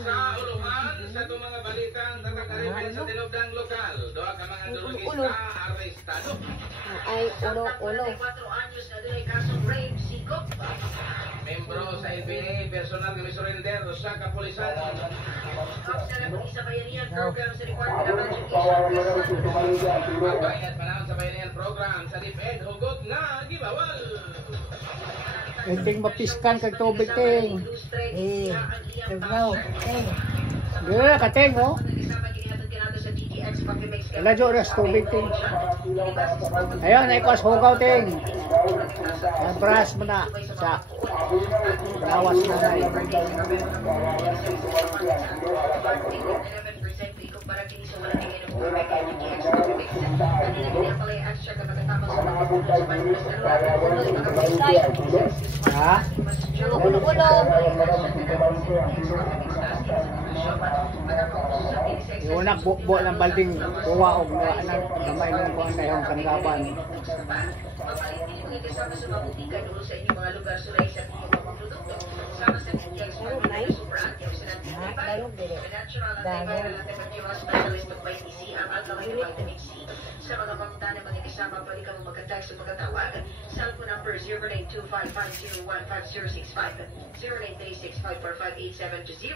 Sa uluhan, sa itong mga balitang tatakaripan sa tinubdang lokal, doa ka mga durugista, arestado. Ay, ulo. Membro sa LBA, personal na surrender sa kapulisan. Magbayad pa naman sa bayanihan program sa DepEd, hugot na gibawal. Ting mapiskan kag tubig ting. Tignaw. Dira ka ting mo. Wala jo ras tubig ting. Ayun, naikos hugaw ting. Nabras mo na sa lawas na na. Ha? Yung unak bukbo ng balding kuwa o anak gamay ng kuha na yung kanggaban. Kasama sa mabutika doon sa inyong mga lugar sulay sa inyong mga produkto. Sama sa Tiax Magnetic Super Antioxidant Natural Antiviral Antibacterial Specialist of Vitamin C ang alkaline vitamin C. Sa mga pangutana mga kasama, pwede ka magkatag sa magkatawag. Cellphone number 0925501565, 0936545870.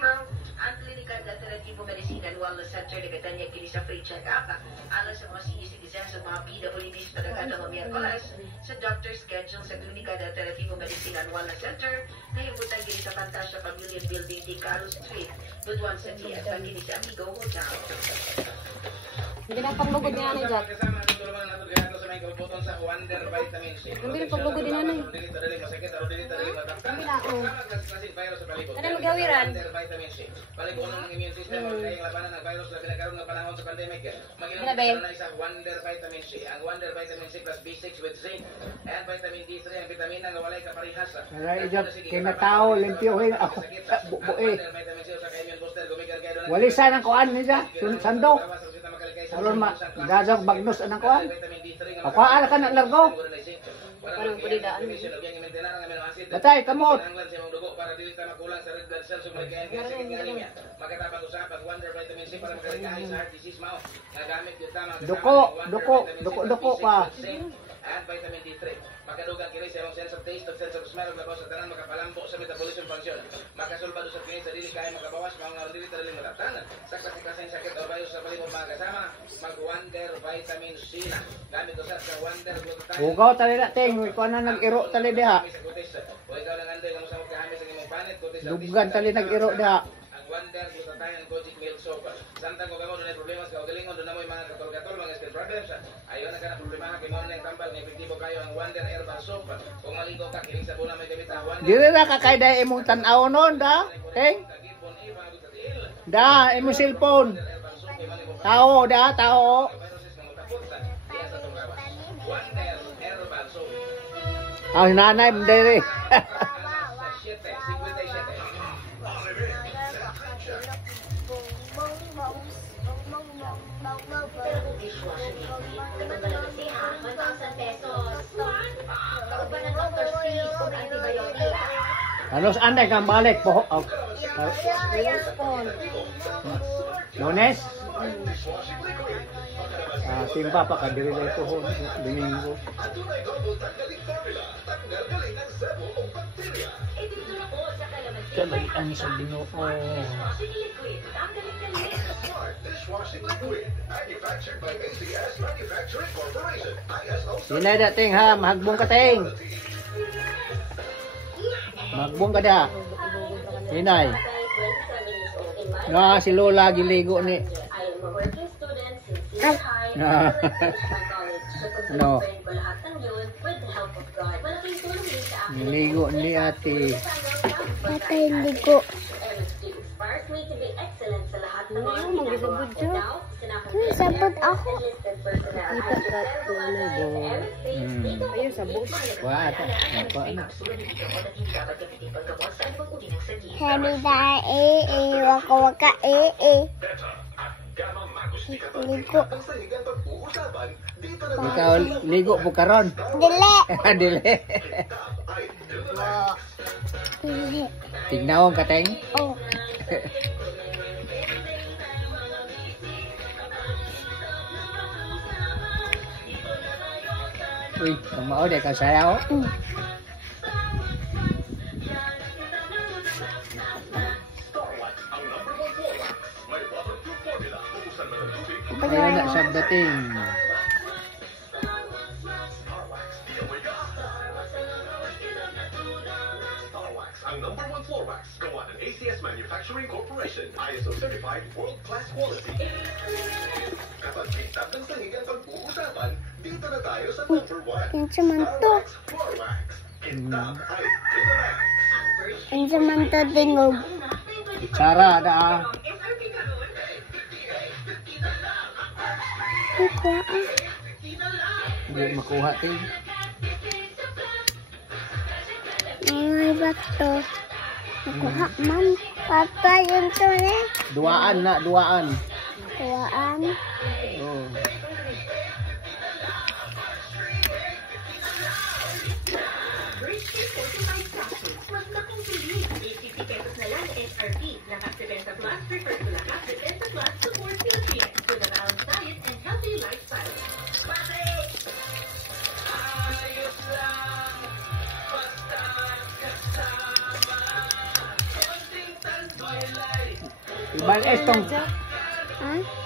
Ang Clinical Alternativo Medicine and Wellness Center ni Catania kini sa free check-up. Alas sa mga senior citizens sa mga PWDs pagkakata ng Miyerkules sa doctor schedule sa Clinical Alternativo Medicine and Wellness Center na ibutan kini sa Fantasia Pavilion Building, T. Carlos Street, Butuan sa TF, ang kini sa Amigo Hotel. Hindi na paglugod niya na dyan. Kasama ang tulungan natin gato sa may kabuton sa Wonder Vitamin C. Hindi na paglugod din na na. Dili dali masakit o dili dali mataktan. Hindi na ako. Kasi virus sa palibot. Ano magawiran? Wonder Vitamin C. Balik uno ng immune system o kaya labanan ng virus na pinagkaroon ng panahon sa pandemic. Maginom na isa Wonder Vitamin C. Ang Wonder Vitamin C plus B6 with zinc and vitamin D3 ang vitamina nga walay kaparehas. Alay ijab kay na tao limpyohin ako bubue. Vitamin C sa immune booster gumigar kayo. Walisan ang kuan niya. Sandok. Alon ma gazog bagnos anang kuan. Papaal ka na largo. Parang pulidaan. Batay kamot. Para dili ta makulang sa red blood cells ug magkain sa anemia. Makatapang usapan Wonder Vitamin C para makalikahay sa heart disease mao. Nagamit gyud ta mga Doko pa. And vitamin D3. Makadugang kini sa imong sense of taste ug sense of smell ug labaw sa tanan makapalambo sa metabolism function. Makasulbado sa kini sa dili kay makabawas mga dili ta dili matatan. Sa klaseng sakit o virus sa palibot mga kasama, mag Wonder Vitamin C na. Gamit usab sa Wonder Glutathione. Hugaw tali na ting, kuan na nag-iro tali diha. O ikaw lang andoy nga mo kahami sa imong panit kutis. Dugan tali nag-iro diha. Ang Wonder Glutathione and Kojic Milk Soap. Samtang ko kamo dunay problema sa kaugalingon do na moy mga katol-katol mga skin problems. Ayo na kana problema kay mo na tambal nga epektibo kayo ang Wonder Herbal Soap. Kung maligo ka kining sabon na may gamit ang Wonder. Dili na kakayday imong tan-aw non da. Ting. Da imong cellphone. Tao da, tao. Ang nanay mo dere. Ano saan na kang balik po? Lunes? Simba pa ka diri na ito ho. Domingo. Siya ba ang isang bingo ko? Sinay dating ha, mahagbong ka ting. Magbong ka da. Hinay. Na si Lola giligo ni. No. Giligo ni ate. Patay ligo. Mag-isabot siya. Sabot ako. Kita ka tuloy bo. Ayun, sabot. Wah, ata. Apa na? Hamida waka waka ligo. Ikaw ligo po karon. Dili. Dili. Hindi. Tignaon ka, Teng. Oh. Uy, mao de ka sayaw. Mm. Ayaw na sa dating. Ang number one floor wax, gawa ng ACS Manufacturing Corporation, ISO certified world-class quality. Kapag kitab ng sahig ang pag-uusapan, dito na tayo sa number one. Ang samanto. Starwax Floor Wax. Kitab ay Relax. Ang samanto tingog. Sara da. Ito Hindi makuha, Teng. Ay, bato. Nakuha man. Papa, yun to eh. Duaan na, duaan. Tuwaan. Oh. Mas makumpili. 80 pesos na lang SRP. Naka-70 Plus refers to Naka-70 Plus supports Philippines with a balanced diet and healthy lifestyle. Ibang estong Ha?